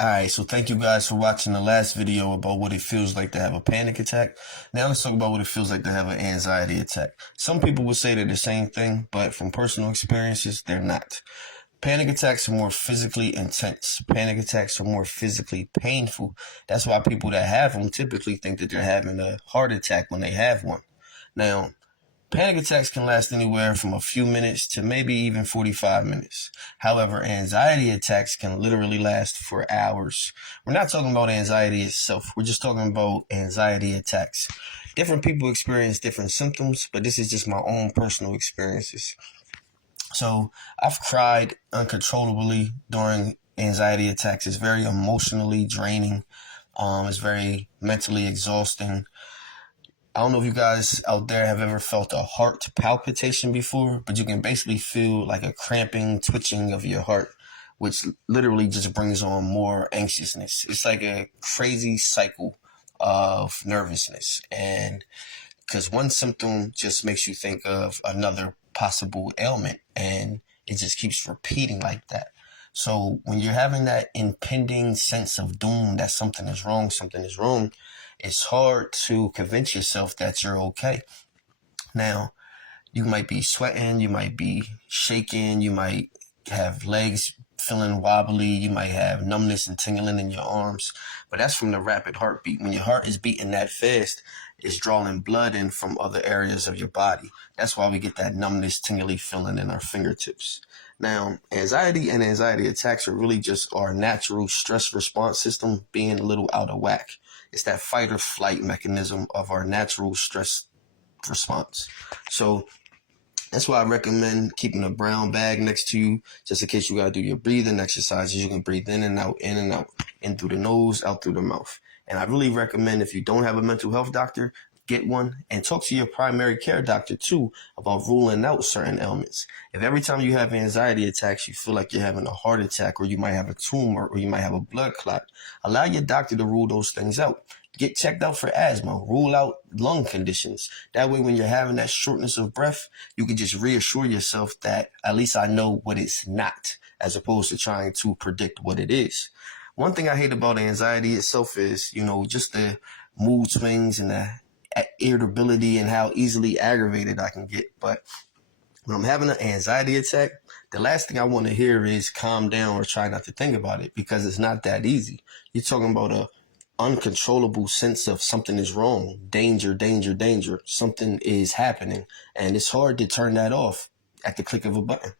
Alright, so thank you guys for watching the last video about what it feels like to have a panic attack. Now let's talk about what it feels like to have an anxiety attack. Some people would say they're the same thing, but from personal experiences, they're not. Panic attacks are more physically intense. Panic attacks are more physically painful. That's why people that have them typically think that they're having a heart attack when they have one. Now, panic attacks can last anywhere from a few minutes to maybe even 45 minutes. However, anxiety attacks can literally last for hours. We're not talking about anxiety itself. We're just talking about anxiety attacks. Different people experience different symptoms, but this is just my own personal experiences. So I've cried uncontrollably during anxiety attacks. It's very emotionally draining. It's very mentally exhausting. I don't know if you guys out there have ever felt a heart palpitation before, but you can basically feel like a cramping, twitching of your heart, which literally just brings on more anxiousness. It's like a crazy cycle of nervousness. And because one symptom just makes you think of another possible ailment, and it just keeps repeating like that. So when you're having that impending sense of doom that something is wrong, it's hard to convince yourself that you're okay. Now, you might be sweating, you might be shaking, you might have legs feeling wobbly, you might have numbness and tingling in your arms, but that's from the rapid heartbeat. When your heart is beating that fast, it's drawing blood in from other areas of your body. That's why we get that numbness, tingly feeling in our fingertips. Now, anxiety and anxiety attacks are really just our natural stress response system being a little out of whack. It's that fight or flight mechanism of our natural stress response. So that's why I recommend keeping a brown bag next to you, just in case you gotta do your breathing exercises. You can breathe in and out, in through the nose, out through the mouth. And I really recommend, if you don't have a mental health doctor, get one and talk to your primary care doctor too about ruling out certain ailments. If every time you have anxiety attacks, you feel like you're having a heart attack, or you might have a tumor, or you might have a blood clot, allow your doctor to rule those things out. Get checked out for asthma, rule out lung conditions. That way, when you're having that shortness of breath, you can just reassure yourself that at least I know what it's not, as opposed to trying to predict what it is. One thing I hate about anxiety itself is, just the mood swings and the irritability and how easily aggravated I can get. But when I'm having an anxiety attack, the last thing I want to hear is calm down or try not to think about it, because it's not that easy. You're talking about a uncontrollable sense of something is wrong, danger, danger, danger. Something is happening, and it's hard to turn that off at the click of a button.